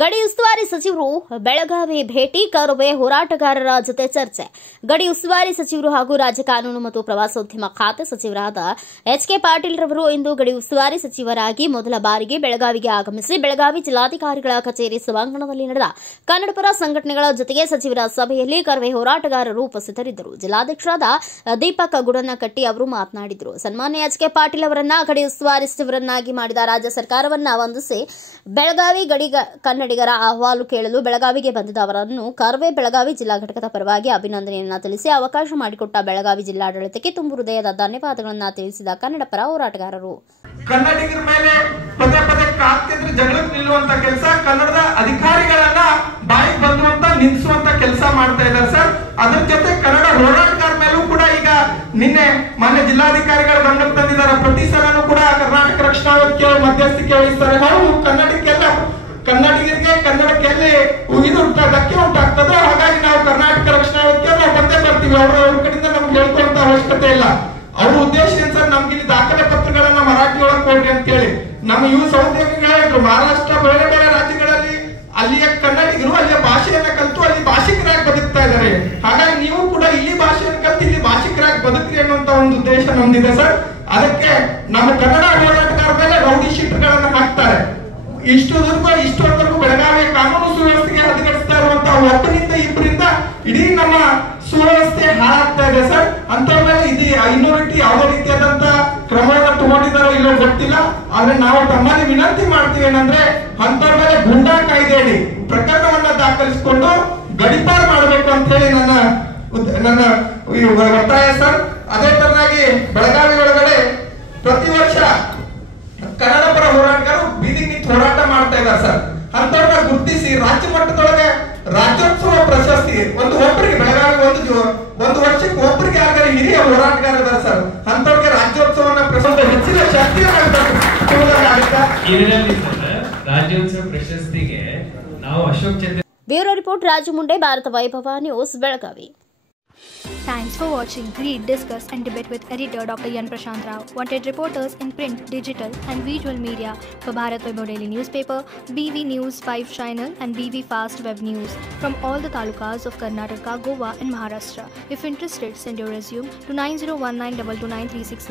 ಗಡಿ ಉಸ್ತುವಾರಿ ಸಚಿವರು ಬೆಳಗಾವಿ ಭೇಟಿ, ಕರವೇ ಹೋರಾಟಗಾರರ ಜೊತೆ ಚರ್ಚೆ. ಗಡಿ ಉಸ್ತುವಾರಿ ಸಚಿವರು ಹಾಗೂ ರಾಜ್ಯ ಕಾನೂನು ಮತ್ತು ಪ್ರವಾಸೋದ್ಯಮ ಖಾತೆ ಸಚಿವರಾದ ಎಚ್.ಕೆ. ಪಾಟೀಲ್ ರವರು ಇಂದು ಗಡಿ ಉಸ್ತುವಾರಿ ಸಚಿವರಾಗಿ ಮೊದಲ ಬಾರಿಗೆ ಬೆಳಗಾವಿಗೆ ಆಗಮಿಸಿ ಬೆಳಗಾವಿ ಜಿಲ್ಲಾಧಿಕಾರಿಗಳ ಕಚೇರಿ ಸಭಾಂಗಣದಲ್ಲಿ ನಡೆದ ಕನ್ನಡಪರ ಸಂಘಟನೆಗಳ ಜೊತೆಗೆ ಸಚಿವರ ಸಭೆಯಲ್ಲಿ ಕರವೇ ಹೋರಾಟಗಾರರು ಉಪಸ್ಥಿತರಿದ್ದರು. ಜಿಲ್ಲಾಧ್ಯಕ್ಷರಾದ ದೀಪಕ್ ಗುಡನಕಟ್ಟಿ ಅವರು ಮಾತನಾಡಿದರು. ಸನ್ಮಾನ್ಯ ಎಚ್.ಕೆ. ಪಾಟೀಲ್ ಅವರನ್ನ ಗಡಿ ಉಸ್ತುವಾರಿ ಸಚಿವರನ್ನಾಗಿ ಮಾಡಿದ ರಾಜ್ಯ ಸರ್ಕಾರವನ್ನ ವಂದಿಸಿ ಬೆಳಗಾವಿ ಗಡಿ ಕನ್ನಡಿಗರ ಅಹವಾಲು ಕೇಳಲು ಬೆಳಗಾವಿಗೆ ಬಂದಿದ್ದ ಅವರನ್ನು ಕರವೇ ಬೆಳಗಾವಿ ಜಿಲ್ಲಾ ಘಟಕದ ಪರವಾಗಿ ಅಭಿನಂದನೆಯನ್ನ ತಿಳಿಸಿ ಅವಕಾಶ ಮಾಡಿಕೊಟ್ಟ ಬೆಳಗಾವಿ ಜಿಲ್ಲಾಡಳಿತಕ್ಕೆ ತುಂಬು ಹೃದಯದ ಧನ್ಯವಾದಗಳನ್ನು ತಿಳಿಸಿದ ಕನ್ನಡ ಪರ ಹೋರಾಟಗಾರರು. ಕನ್ನಡಿಗರ ಮೇಲೆ ಪದೇ ಪದೇ ಕಾಡ್ತಿದ್ರೆ ಜಗಳಕ್ಕೆ ನಿಲ್ಲುವಂತ ಕೆಲಸ, ಕನ್ನಡದ ಅಧಿಕಾರಿಗಳನ್ನ ಬಾಯಿಗೆ ಬಂದುವಂತ ನಿಲ್ಲಿಸುವಂತ ಕೆಲಸ ಮಾಡ್ತಾ ಇದ್ದಾರೆ ಸರ್. ಅದ್ರ ಜೊತೆ ಕನ್ನಡ ಹೋರಾಟಗಾರ ಮೇಲೂ ಕೂಡ ಈಗ ನಿನ್ನೆ ಮಾನ್ಯ ಜಿಲ್ಲಾಧಿಕಾರಿಗಳ ಗಮನಕ್ಕೆ ತಂದಿದ್ದಾರೆ. ಪ್ರತಿ ಸಲನೂ ಕೂಡ ಕರ್ನಾಟಕ ರಕ್ಷಣಾ ವೇದಿಕೆ ಮಧ್ಯಸ್ಥಿಕೆ ವಹಿಸ್ತಾರೆ. ಹೌದು, ಕನ್ನಡಿಗರಿಗೆ ಕನ್ನಡಕ್ಕೆ ಇದು ಧಕ್ಕೆ ಉಂಟಾಗ್ತದೆ. ಹಾಗಾಗಿ ನಾವು ಕರ್ನಾಟಕ ರಕ್ಷಣಾ ವೇದಿಕೆ ನಾವು ಬಂದೇ ಬರ್ತೀವಿ. ಅವ್ರ ಕಡೆಯಿಂದ ನಮ್ಗೆ ಹೇಳ್ಕೊಳ್ಳುವಂತ ಅವಶ್ಯಕತೆ ಇಲ್ಲ. ಅವ್ರ ಉದ್ದೇಶ ಏನ್ ಸರ್, ನಮ್ಗೆ ಇಲ್ಲಿ ದಾಖಲೆ ಪತ್ರಗಳನ್ನ ಮರಾಠಿ ಒಳಗೆ ಕೊಡ್ರಿ ಅಂತ ಹೇಳಿ ನಮ್ಮ ಇವು ಸಹೋದ್ಯೋಗಿಗಳೇ ಇದ್ರು. ಮಹಾರಾಷ್ಟ್ರ ಬೇರೆ ಬೇರೆ ರಾಜ್ಯಗಳಲ್ಲಿ ಅಲ್ಲಿಯ ಕನ್ನಡಿಗರು ಅಲ್ಲಿಯ ಭಾಷೆಯನ್ನ ಕಲಿತು ಅಲ್ಲಿ ಭಾಷಿಕರಾಗಿ ಬದುಕ್ತಾ ಇದ್ದಾರೆ. ಹಾಗಾಗಿ ನೀವು ಕೂಡ ಇಲ್ಲಿ ಭಾಷೆಯನ್ನು ಕಲಿತು ಇಲ್ಲಿ ಭಾಷಿಕರಾಗಿ ಬದುಕ್ರಿ ಅನ್ನುವಂತ ಒಂದು ಉದ್ದೇಶ ನಮ್ದಿದೆ ಸರ್. ಅದಕ್ಕೆ ನಮ್ಮ ಕನ್ನಡ ಹೋರಾಟಗಾರ ಮೇಲೆ ರೌಡಿ ಶೀಟ್ಗಳನ್ನ ಹಾಕ್ತಾರೆ. ಇಷ್ಟೊಂದವರೆಗೂ ಬೆಳಗಾವಿಯ ಕಾನೂನು ಸುವ್ಯವಸ್ಥೆಗೆ ಹದಗೆಡಿಸ್ತಾ ಇರುವಂತಹ ಒಬ್ಬರಿಂದ ಇಬ್ಬರಿಂದ ಇಡೀ ನಮ್ಮ ಸುವ್ಯವಸ್ಥೆ ಹಾಳಾಗ್ತಾ ಇದೆ ಸರ್. ಅಂತವ್ರ ಮೇಲೆ ಇದು ಇನ್ನೂರು ಯಾವುದೇ ರೀತಿಯಾದಂತ ಕ್ರಮವನ್ನು ತಗೊಂಡಿದ್ದಾರೋ ಇಲ್ಲೋ ಗೊತ್ತಿಲ್ಲ. ಆದ್ರೆ ನಾವು ತಮ್ಮಲ್ಲಿ ವಿನಂತಿ ಮಾಡ್ತೀವಿ ಏನಂದ್ರೆ ಅಂತವ್ರ ಮೇಲೆ ಗೂಂಡಾ ಕಾಯ್ದೆಯಡಿ ಪ್ರಕರಣವನ್ನ ದಾಖಲಿಸಿಕೊಂಡು ಗಡಿಪಾರು ಮಾಡಬೇಕು ಅಂತ ಹೇಳಿ ನನ್ನ ಒತ್ತಾಯ ಸರ್. ಅದೇ ತರನಾಗಿ ಬೆಳಗಾವಿ ಒಳಗಡೆ ಪ್ರತಿ ವರ್ಷ ಕನ್ನಡ ಪರ ಹೋರಾಟಗಾರರು ಬೀದಿ ನಿಂತು ಹೋರಾಟ ಮಾಡ್ತಾ ಇದ್ದಾರೆ ಸರ್. ಅಂತವ್ರನ್ನ ಗುರುತಿಸಿ ರಾಜ್ಯ ಮಟ್ಟದೊಳಗೆ ರಾಜ್ಯೋತ್ಸವ ಪ್ರಶಸ್ತಿ ಒಬ್ಬರಿಗೆ ಬೆಳಗಾವಿ ಒಂದು ವರ್ಷಕ್ಕೆ ಒಬ್ಬರಿಗೆ ಯಾರಿಗಾರ ಹಿರಿಯ ಹೋರಾಟಗಾರ ಇದ್ದಾರೆ ಸರ್. ಅಂತವ್ರಿಗೆ ರಾಜ್ಯೋತ್ಸವನ ಪ್ರಶಸ್ತಿ ಹೆಚ್ಚಿನ ರಾಜ್ಯೋತ್ಸವ ಪ್ರಶಸ್ತಿಗೆ ನಾವು ಅಶೋಕ್ ಚಂದ್ರ. ಬ್ಯೂರೋ ರಿಪೋರ್ಟ್ ರಾಜು ಮುಂಡೆ, ಭಾರತ ವೈಭವ news, Belagavi. Thanks for watching. Read, discuss and debate with editor Dr. Yan Prashant Rao. Wanted reporters in print, digital and visual media for Bharat Vaibhav Daily Newspaper, BV News 5 Channel and BV Fast Web News from all the talukas of Karnataka, Goa and Maharashtra. If interested, send your resume to 9019229369.